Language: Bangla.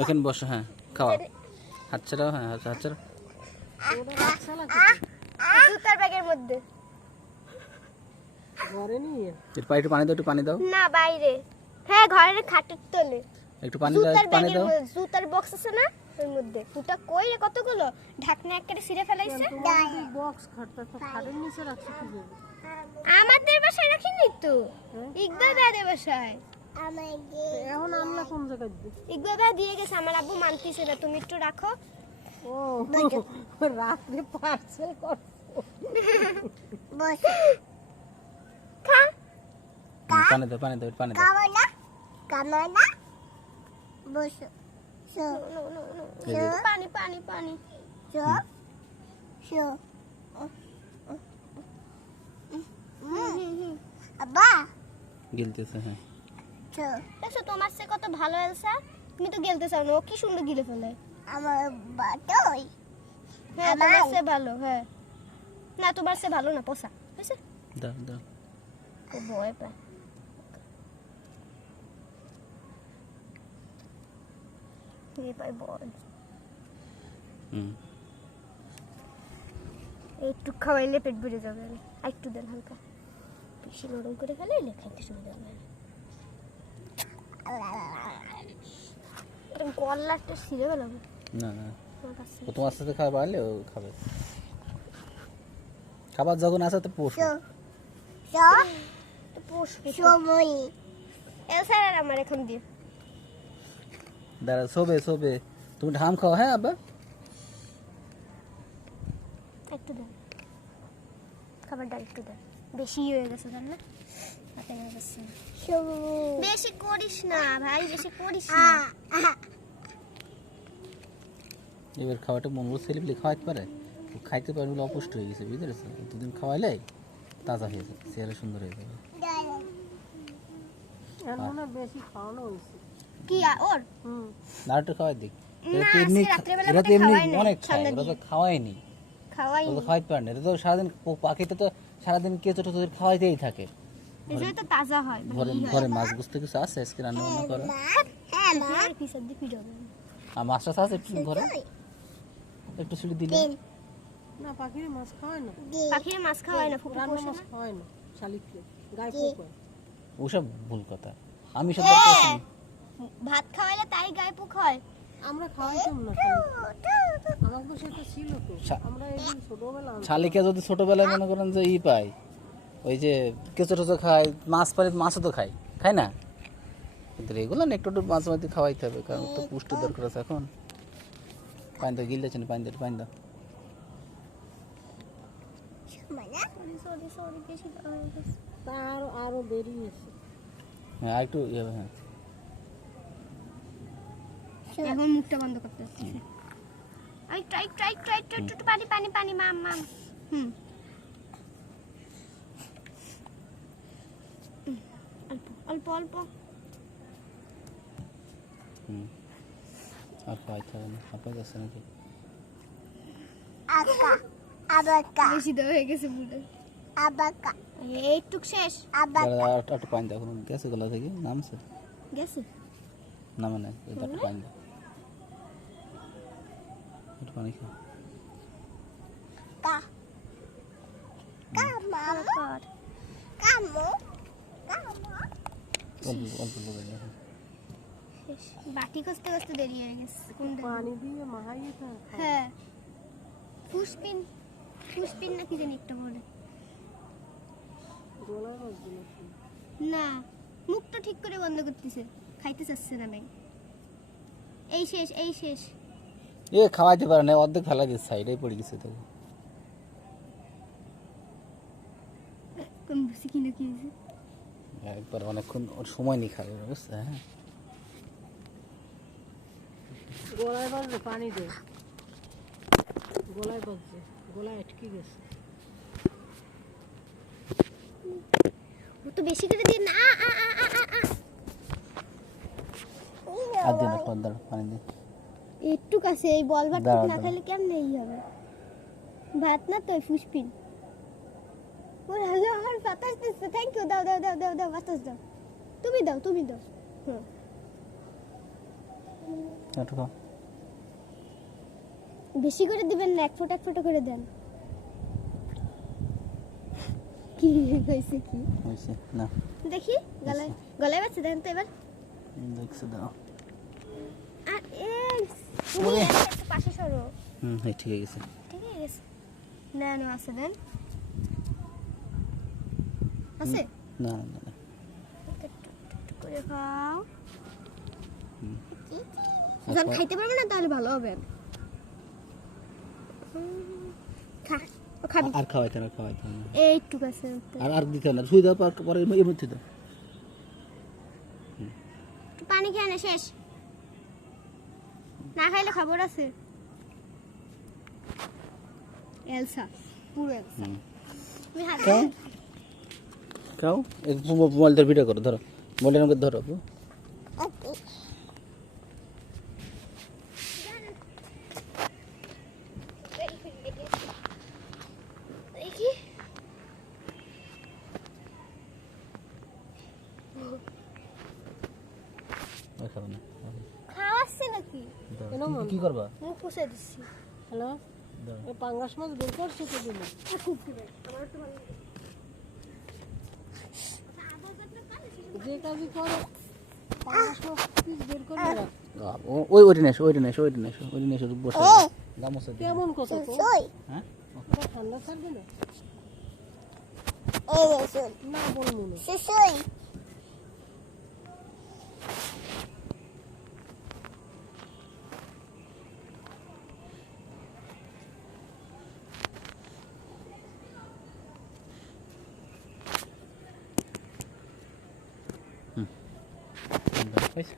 ওখানে বসো, হ্যাঁ খাওয়া, হাত ছাড়াও, হ্যাঁ হাত ছাড়াও। জুতার ব্যাগের মধ্যে ঘরে নিয়ে একটু একটু পানি দাও, একটু পানি দাও, না বাইরে, হ্যাঁ ঘরের খাটের তলে। একটু পানি দাও, একটু পানি দাও। জুতার বক্স আছে না ওর মধ্যে, জুতা কই রে কতগুলো ঢাকনা একটা ছিঁড়ে ফেলাইছে। বক্স খাটটা তো খাটের নিচে রাখছি কি যাবে? আমাদের বাসায় রাখিনি তো, ইকবাল দাদের বাসায়। এখন আনলা কোন জায়গায় দিবে? ইকবাল দা দিয়ে গেছে, আমার আব্বু মানতিছে না, তুমি একটু রাখো। ও রাত্রে পার্সেল করছো? খা পানি দাও, পানি দাও, একটু পানি দাও। কামনা বসো, পানি পানি পানি আব্বা গিলতেছে, হ্যাঁ দেখো তোমার সে কত ভালো এলসা, তুমি তো গেলতে চাও না, ও কি সুন্দর গিলে ফেলে। আমার বাটই, হ্যাঁ তোমার সে ভালো, হ্যাঁ না তোমার সে ভালো না, পোষা হয়েছে। দাও দাও। ও ভয় পায়। একটু খাওয়াইলে পেট ভরে যাবে, আর একটু দেন হালকা, বেশি নরম করে ফেলে খাইতে সুবিধা হবে। গলাটা ছিঁড়ে গেল না না, ও তোমার সাথে খাবার বাড়লে ও খাবে, খাবার যখন আসে তো পোষ। আমার এখন দিয়ে দাঁড়া, শোবে শোবে, তুমি ঢাম খাও, হ্যাঁ আব্বা একটু দেন, খাবারটা একটু দেন, বেশি হয়ে গেছে জান না, বেশি করিস না ভাই, বেশি করিস না। এবার খাওয়াটা মঙ্গল ছেলেপিলে খাওয়াইতে পারে, ও খাইতে পারে বলে অপুষ্ট হয়ে গেছে, বুঝতে পেরেছো? দুদিন খাওয়াইলে তাজা হয়ে যাবে, চেহারা সুন্দর হয়ে যাবে। এখন বেশি খাওয়ানো হয়েছে কি ওর নাড়ুটা খাওয়াই দিক, না, এমনি আজকে রাত্রেবেলা এরা তো আমাদের এমনি খাওয়াই নাই, অনেক খায়, ঠান্ডা ওরা তো দিয়ে। খাওয়ায়নি, খাওয়াই ওরা তো খাওয়াইতে পারে না, এটা তো সারাদিন পাখিতে তো সারাদিন কেঁচো টেচো খাওয়াইতেই থাকে। এজন্য তো তাজা হয়, ঘরে ঘরে মাছ বুঝতে কিছু আছে আজকে রান্না বান্না করে, হ্যাঁ পিছন দিয়ে পিট হবে। আর মাছ টাছ আছে একটু ঘরে, একটু ছিঁড়ে দিলে। না পাখির মাছ খাওয়ায় না, পাখির মাছ খাওয়ায় না, ফুপু রান্না পোষে মাছ না। খাওয়ায় না, শালিককে গায়ে পোক হয়। ওসব ভুল কথা, আমি সব দরকার আছে না। ভাত খাওয়াইলে তাই গায়ে পোক হয়। আমরা খাওয়াইতাম না শালিককে, আমার তো সেটা ছিল তো, আমরা এই ছোটবেলা শালিকে যদি ছোটবেলায় মনে করেন যে ই পায়, ওই যে কেঁচো টেচো খায়, মাছ পারে, মাছও তো খায়, খায় না? কিন্তু এগুলো না একটু একটু মাছ মাঝে খাওয়াইতে হবে, কারণ তো পুষ্টি দরকার আছে এখন। পানি দাও, গিলতেছে না, পানি দাও, পানি দাও। সরি বেশি হয়ে গেছে। তার আরো দেরি হয়েছে। হ্যাঁ আর একটু ইয়ে হবে, হ্যাঁ এখন মুখটা বন্ধ করতে হচ্ছে। আই ট্রাই একটু পানি পানি পানি মাম মাম। অল্প অল্প। আর খাওয়াইতে হবে না, আপনার কাছে নাকি বেশি দেওয়া হয়ে গেছে বুড়ে। এইটুক শেষ। আর একটু পানি দাও, গেছে গলা থেকে নামছে, গেছে নামে না, একটু পানি দাও, একটু পানি খাও। অল্প অল্প করে দেখো। বাটি খুঁজতে খুঁজতে দেরি হয়ে গেছে। পানি দিয়ে মাহাইয়ে থাক। হ্যাঁ পুষ্পিন নাকি জানি একটা বলে গলায় বাজবে নাকি? না, মুখটা ঠিক করে বন্ধ করতেছে, খাইতে চাচ্ছে না ভাই। এই শেষ এ খাওয়াইতে পারে না, অর্ধেক ফেলা দিচ্ছে, সাইডে পড়ে গেছে তো। কম বেশি কিলো কি হয়েছে? একবার অনেকক্ষণ ওর সময় নিয়ে খাবে, বুঝছে? হ্যাঁ গলায় বাজবে, পানি দে। গলায় বাজছে, গলায় আটকে গেছে। ও তো বেশি করে দিয়ে না। আর দিন পদ্মার পানি দিয়ে একটু কাছে, এই বল ভাত দাঁড়াও, না খাইলে কেমনে এই হবে? ভাত না তো ফুসপিন। ওর হলো আমার বাতাস দিচ্ছে। থ্যাংক ইউ, দাও বাতাস দাও। তুমি দাও। হুম একটু খাও। বেশি করে দিবেন না, এক ফোঁটা করে দেন। কি হয়েছে কি হয়েছে না দেখি, গলায় গলায় বাচ্চা দেন তো এবার। দেখছে দাও। আর তুমি একটু পাশে সরো। হ্যাঁ ঠিক আছে। ঠিক আছে, নেন আছে দেন, আছে না না না একটু করে খাও। হুম। যখন খাইতে পারবে না তাহলে ভালো হবে। খা, ও খাবি। আর খাওয়াইতে না এইটুক আছে আর আর দিতে না, শুই দাও পরে এর মধ্যে দাও। একটু পানি খেয়ে নে, শেষ। না খাইলে খবর আছে। এলসা, পুরো এলসা। তুমি হাত খাও খাও, এক মোবাইলটার ভিডিও করো, ধরো মোবাইলের মধ্যে ধরো। দেখি খাও না, খাওয়াচ্ছে নাকি? কি করবা? মুখ পুষে দিচ্ছি। হ্যালো, এই পাঙ্গাস মাছ বের করছে তো দিল। যে কাজই করো, পাঙ্গাস মাছ পিস বের করে রাখ। ওইটা নেছো বসে গামছা দিয়ে। কেমন কথা তো? হ্যাঁ তোমার ঠান্ডা থাকবে না? না বলবো না। হয়েছে।